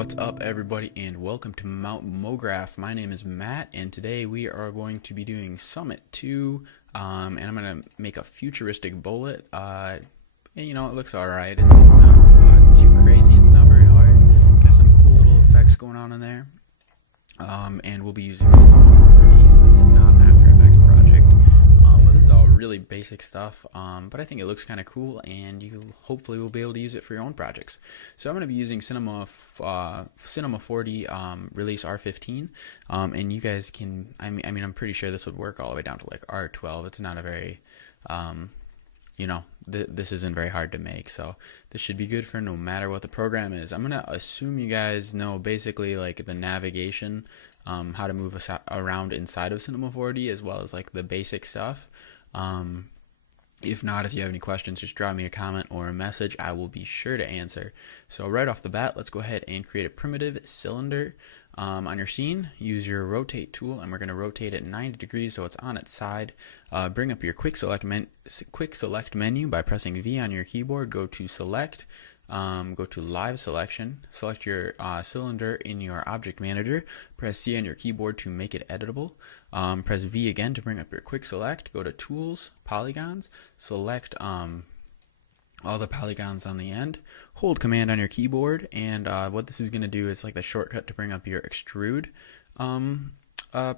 What's up, everybody, and welcome to Mount MoGraph. My name is Matt, and today we are going to be doing Summit 2, and I'm going to make a futuristic bullet. And, it looks alright. It's not too crazy. It's not very hard. Got some cool little effects going on in there. And we'll be using Cinema 4D, so this is not an After Effects project. But this is all really basic stuff, but I think it looks kind of cool, and you hopefully will be able to use it for your own projects. So I'm going to be using Cinema 4D release R15, and you guys can, I'm pretty sure this would work all the way down to like R12. It's not a very, this isn't very hard to make, so this should be good for no matter what the program is. I'm going to assume you guys know basically like the navigation, how to move around inside of Cinema 4D, as well as like the basic stuff. If not, if you have any questions, just drop me a comment or a message. I will be sure to answer. So right off the bat, let's go ahead and create a primitive cylinder on your scene. Use your rotate tool, and we're going to rotate it 90 degrees so it's on its side. Bring up your quick select menu by pressing V on your keyboard. Go to select. Go to live selection, select your cylinder in your object manager, press C on your keyboard to make it editable, press V again to bring up your quick select, go to tools, polygons, select all the polygons on the end, hold command on your keyboard, and what this is going to do is like the shortcut to bring up your extrude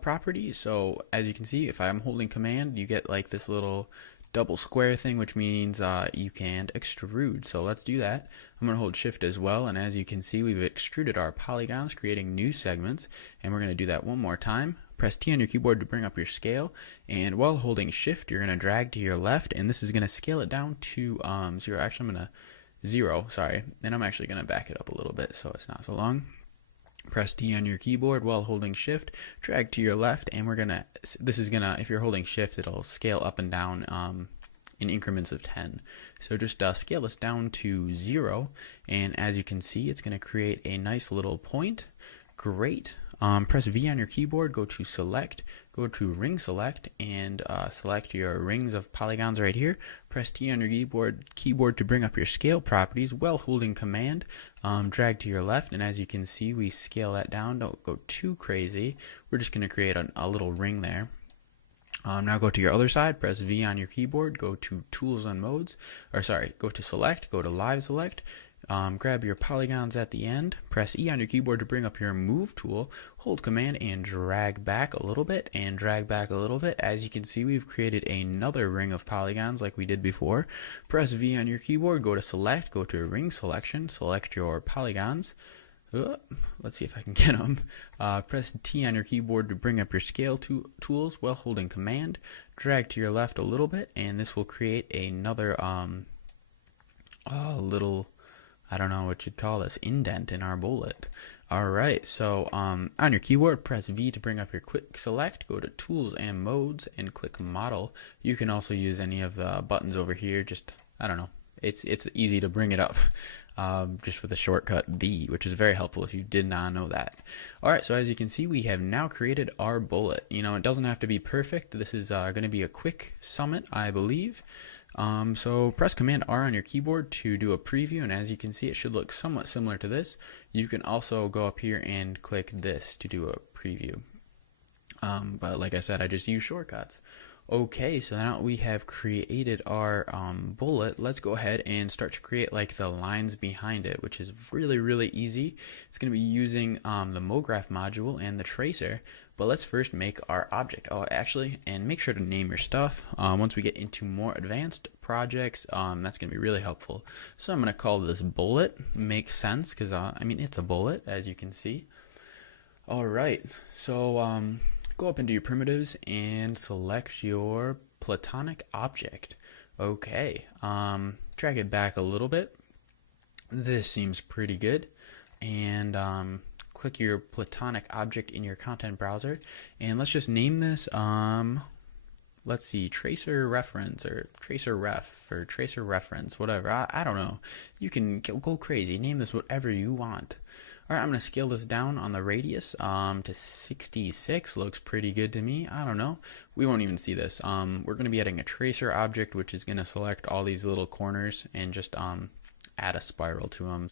property. So as you can see, if I'm holding command, you get like this little double square thing, which means you can extrude. So let's do that. I'm going to hold shift as well, and as you can see, we've extruded our polygons, creating new segments, and we're going to do that one more time. Press T on your keyboard to bring up your scale, and while holding shift, you're going to drag to your left, and this is going to scale it down to 0. Actually, I'm going to 0, sorry, and I'm actually going to back it up a little bit so it's not so long. Press D on your keyboard while holding shift, drag to your left, and if you're holding shift, it'll scale up and down in increments of 10. So just scale this down to 0, and as you can see, it's going to create a nice little point. Great. Press V on your keyboard, go to select, go to ring select, and select your rings of polygons right here. Press T on your keyboard to bring up your scale properties while holding command. Drag to your left, and as you can see, we scale that down. Don't go too crazy. We're just going to create a little ring there. Now go to your other side, press V on your keyboard, go to tools and modes, go to select, go to live select. Grab your polygons at the end, press E on your keyboard to bring up your move tool, hold command and drag back a little bit and drag back a little bit. As you can see, we've created another ring of polygons like we did before. Press V on your keyboard, go to select, go to ring selection, select your polygons. Let's see if I can get them. Press T on your keyboard to bring up your scale tools while holding command. Drag to your left a little bit, and this will create another little, I don't know what you'd call this, indent in our bullet. Alright, so on your keyboard, press V to bring up your quick select, go to tools and modes, and click model. You can also use any of the buttons over here, just, I don't know, it's easy to bring it up just with the shortcut V, which is very helpful if you did not know that. Alright, so as you can see, we have now created our bullet. It doesn't have to be perfect. This is going to be a quick summit, I believe. So press Command R on your keyboard to do a preview, and as you can see, it should look somewhat similar to this. You can also go up here and click this to do a preview. But like I said, I just use shortcuts. Okay, so now we have created our bullet. Let's go ahead and start to create like the lines behind it, which is really, really easy. It's going to be using the MoGraph module and the tracer. But let's first make our object. Oh, actually, and make sure to name your stuff. Once we get into more advanced projects, that's going to be really helpful. So I'm going to call this bullet. Makes sense because, it's a bullet, as you can see. All right, so go up into your primitives and select your platonic object. Okay, drag it back a little bit. This seems pretty good. And click your platonic object in your content browser, and let's just name this let's see, tracer reference or tracer ref or tracer reference, whatever. I don't know, you can go crazy, name this whatever you want. Alright, I'm going to scale this down on the radius to 66. Looks pretty good to me. I don't know, we won't even see this. We're going to be adding a tracer object, which is going to select all these little corners and just add a spiral to them.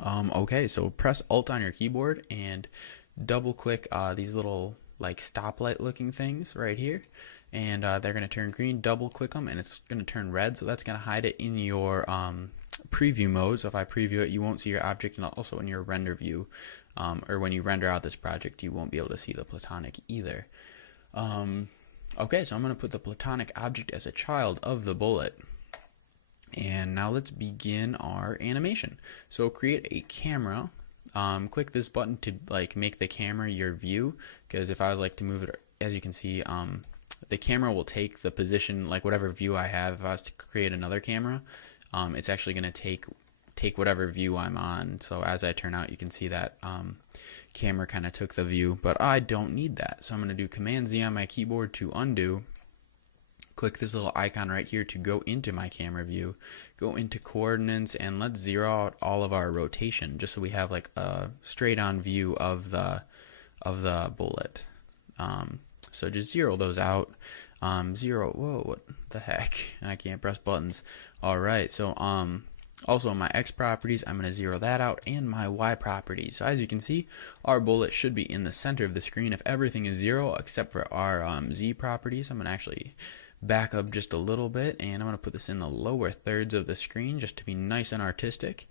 Okay, so press Alt on your keyboard and double click these little like stoplight looking things right here, and they're going to turn green. Double click them and it's going to turn red, so that's going to hide it in your preview mode. So if I preview it, you won't see your object, and also in your render view, or when you render out this project, you won't be able to see the platonic either. Okay, so I'm going to put the platonic object as a child of the bullet. And now let's begin our animation. So create a camera. Click this button to like make the camera your view, because if I was like to move it, as you can see, the camera will take the position, like whatever view I have. If I was to create another camera, it's actually going to take whatever view I'm on. So as I turn out, you can see that camera kind of took the view, but I don't need that. So I'm going to do Command Z on my keyboard to undo. Click this little icon right here to go into my camera view, go into coordinates, and let's zero out all of our rotation just so we have like a straight on view of the bullet. So just zero those out. Zero, whoa, what the heck? I can't press buttons. Alright, so also my X properties, I'm going to zero that out, and my Y properties. So as you can see, our bullet should be in the center of the screen if everything is zero except for our Z properties. I'm going to actually back up just a little bit, and I'm going to put this in the lower thirds of the screen just to be nice and artistic.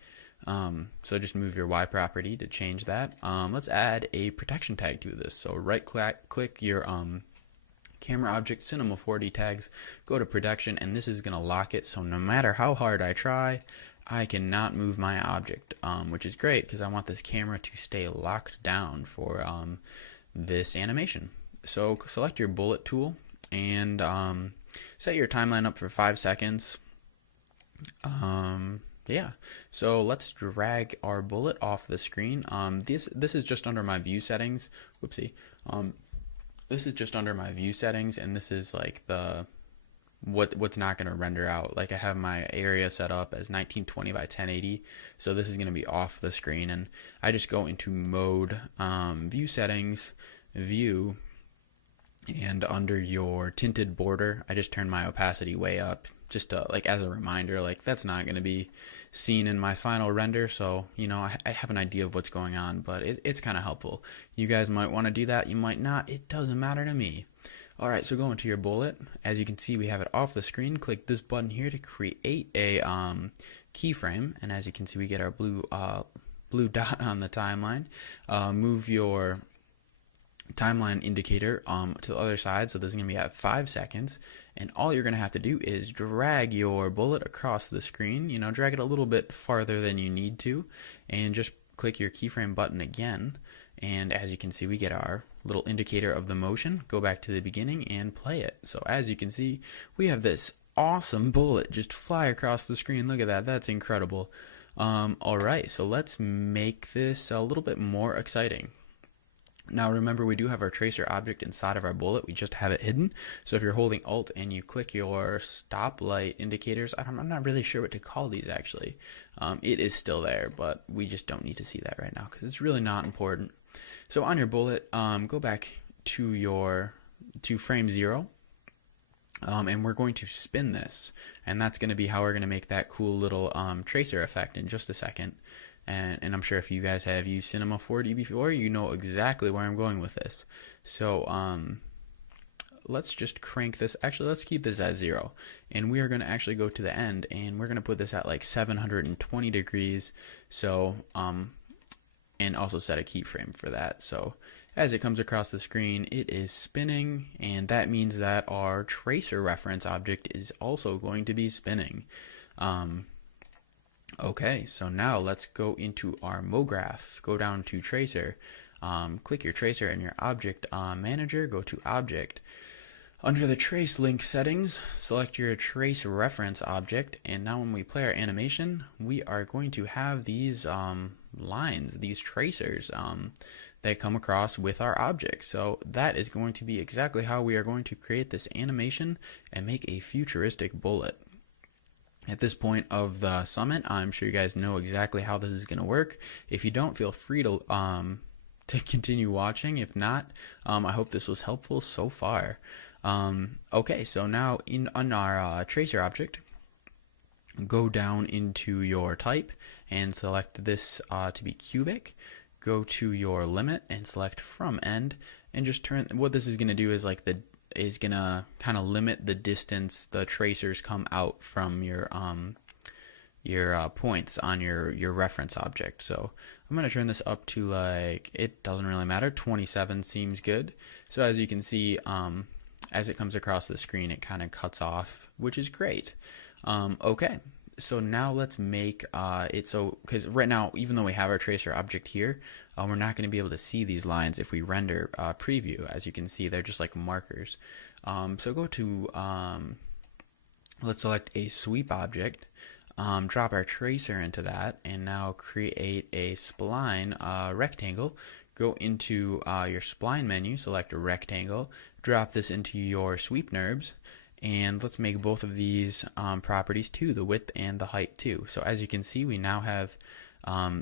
So just move your Y property to change that. Let's add a protection tag to this. So right click your camera object, Cinema 4D tags, go to protection, and this is going to lock it, so no matter how hard I try, I cannot move my object, which is great because I want this camera to stay locked down for this animation. So select your bullet tool and set your timeline up for 5 seconds. Yeah, so let's drag our bullet off the screen. This is just under my view settings. Whoopsie. This is just under my view settings, and this is like the what's not going to render out. Like I have my area set up as 1920 by 1080, so this is going to be off the screen, and I just go into mode, view settings, view, and under your tinted border, I just turn my opacity way up, just to, like as a reminder, like that's not going to be seen in my final render, so you know I have an idea of what's going on, but it's kind of helpful. You guys might want to do that, you might not, it doesn't matter to me. Alright, so go into your bullet. As you can see, we have it off the screen. Click this button here to create a keyframe, and as you can see, we get our blue dot on the timeline. Move your timeline indicator to the other side, so this is going to be at 5 seconds, and all you're going to have to do is drag your bullet across the screen, you know, drag it a little bit farther than you need to, and just click your keyframe button again, and as you can see, we get our little indicator of the motion. Go back to the beginning and play it. So as you can see, we have this awesome bullet just fly across the screen. Look at that, that's incredible. Alright, so let's make this a little bit more exciting. Now remember, we do have our tracer object inside of our bullet, we just have it hidden. So if you're holding Alt and you click your stoplight indicators, I'm not really sure what to call these actually. It is still there, but we just don't need to see that right now because it's really not important. So on your bullet, go back to frame 0, and we're going to spin this, and that's going to be how we're going to make that cool little tracer effect in just a second. And I'm sure if you guys have used Cinema 4D before, you know exactly where I'm going with this. So let's just crank this. Actually, let's keep this at 0, and we are going to actually go to the end, and we're going to put this at like 720 degrees. So and also set a keyframe for that. So as it comes across the screen, it is spinning, and that means that our tracer reference object is also going to be spinning. Okay, so now let's go into our MoGraph. Go down to Tracer, click your tracer in your Object Manager, go to Object. Under the Trace Link settings, select your Trace Reference object, and now when we play our animation, we are going to have these lines, these tracers that come across with our object. So that is going to be exactly how we are going to create this animation and make a futuristic bullet. At this point of the summit, I'm sure you guys know exactly how this is going to work. If you don't, feel free to continue watching. If not, I hope this was helpful so far. Okay, so now on our tracer object, go down into your type and select this to be cubic. Go to your limit and select from end, and just turn. What this is going to do is going to kind of limit the distance the tracers come out from your points on your reference object. So I'm going to turn this up to, like, it doesn't really matter, 27 seems good. So as you can see, as it comes across the screen, it kind of cuts off, which is great. Okay, so now let's make it so, because right now, even though we have our tracer object here, we're not going to be able to see these lines if we render preview. As you can see, they're just like markers. So go to, let's select a sweep object, drop our tracer into that, and now create a spline rectangle. Go into your spline menu, select a rectangle, drop this into your sweep NURBS, and let's make both of these properties too, the width and the height too. So as you can see, we now have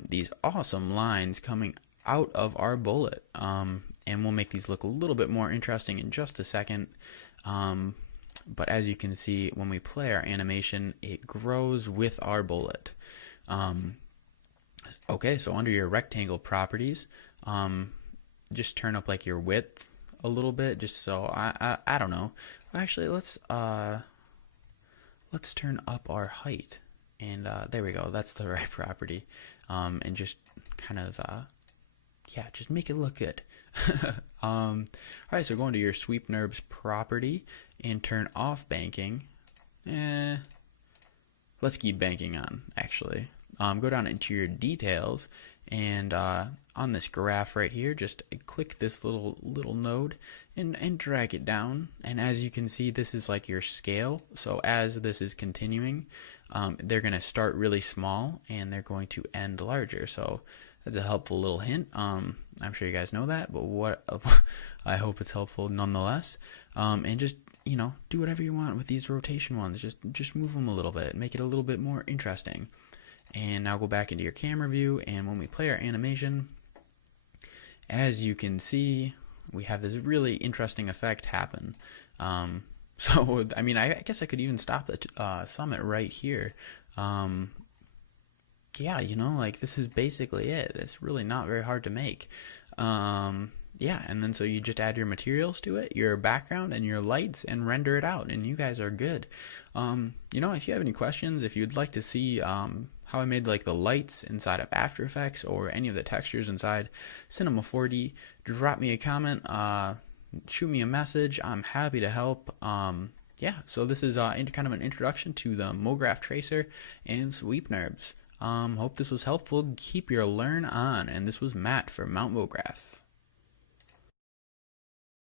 these awesome lines coming out of our bullet, and we'll make these look a little bit more interesting in just a second. But as you can see, when we play our animation, it grows with our bullet. Okay, so under your rectangle properties, just turn up like your width a little bit, just so I don't know. Actually, let's turn up our height, and there we go. That's the right property, and just kind of yeah, just make it look good. All right, so go into your sweep NURBS property and turn off banking. Let's keep banking on, actually. Go down into your details, and on this graph right here, just click this little node and drag it down. And as you can see, this is like your scale. So as this is continuing, they're going to start really small and they're going to end larger. So that's a helpful little hint. I'm sure you guys know that, but I hope it's helpful nonetheless. And just, you know, do whatever you want with these rotation ones. Just move them a little bit, make it a little bit more interesting. And now go back into your camera view, and when we play our animation, as you can see, we have this really interesting effect happen. So, I mean, I guess I could even stop the summit right here. Yeah, you know, like, this is basically it. It's really not very hard to make. Yeah, and then so you just add your materials to it, your background and your lights, and render it out, and you guys are good. You know, if you have any questions, if you'd like to see how I made like the lights inside of After Effects or any of the textures inside Cinema 4D, drop me a comment, shoot me a message. I'm happy to help. Yeah, so this is kind of an introduction to the MoGraph Tracer and Sweep NURBS. Hope this was helpful. Keep your learn on, and this was Matt for Mount MoGraph.